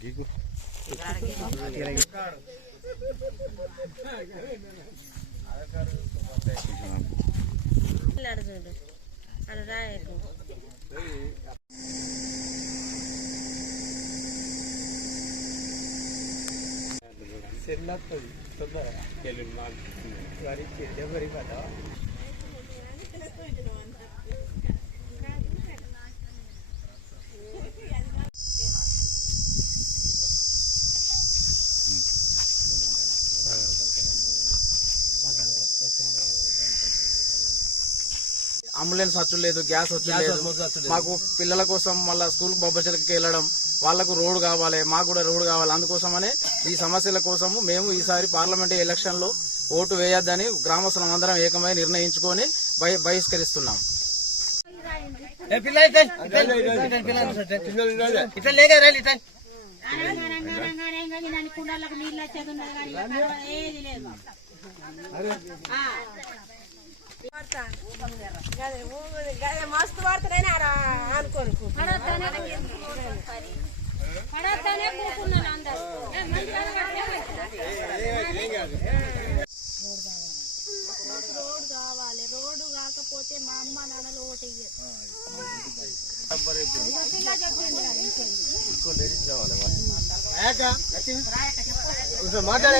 చూడు అక్కడ రాయకు సెల్లత్తది తొందర వరి ఎవరి అంబులెన్స్ వచ్చు లేదు గ్యాస్ వచ్చు లేదు. మాకు పిల్లల కోసం మళ్ళీ స్కూల్ బొబ్బచలకి వెళ్ళడం వాళ్ళకు రోడ్ కావాలి మాకు కూడా రోడ్ కావాలి అందుకోసమనే ఈ సమస్యల కోసము మేము ఈసారి పార్లమెంట్ ఎలక్షన్లో ఓటు వేయొద్దని గ్రామస్తులం అందరం ఏకమై నిర్ణయించుకొని బహి- బహిష్కరిస్తున్నాం. కుండలకు నీళ్ళు వచ్చేది ఉన్నది కానీ ఇక కడవ ఏది లేదు మస్తు పడుతున్నాయి అనుకోను రోడ్ కావాలి రోడ్డు కాకపోతే మా అమ్మ నాన్నలు ఓటు మాట్లాడే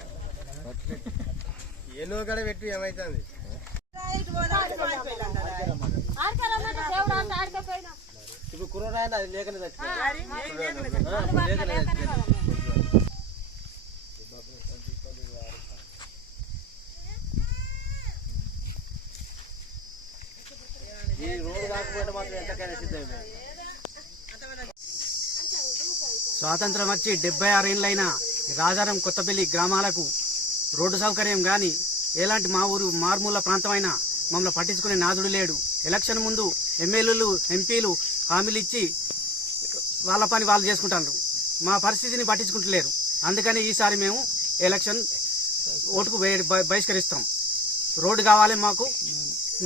ఎన్నో కడ పెట్టి ఏమైతుంది? ఇప్పుడు అది లేకనే ఈ రోడ్డు కాకపోతే మాత్రం ఎంతకైనా సిద్ధమే స్వాతంత్రం వచ్చి డెబ్బై ఆరు ఏళ్ళైన రాజారం కొత్తపల్లి గ్రామాలకు రోడ్డు సౌకర్యం కానీ ఎలాంటి మా ఊరు మారుమూల ప్రాంతమైన మమ్మల్ని పట్టించుకునే నాదుడు లేడు. ఎలక్షన్ ముందు ఎమ్మెల్యేలు ఎంపీలు హామీలు ఇచ్చి వాళ్ళ పని వాళ్ళు చేసుకుంటారు మా పరిస్థితిని పట్టించుకుంటలేరు. అందుకని ఈసారి మేము ఎలక్షన్ ఓటుకు బహిష్కరిస్తాం. రోడ్డు కావాలి మాకు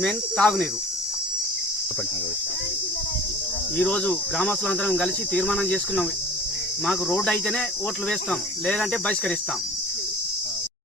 మేము తాగునీరు. ఈరోజు గ్రామస్తులందరం కలిసి తీర్మానం చేసుకున్నాం. మాకు రోడ్డు అయితేనే ఓట్లు వేస్తాం లేదంటే బహిష్కరిస్తాం.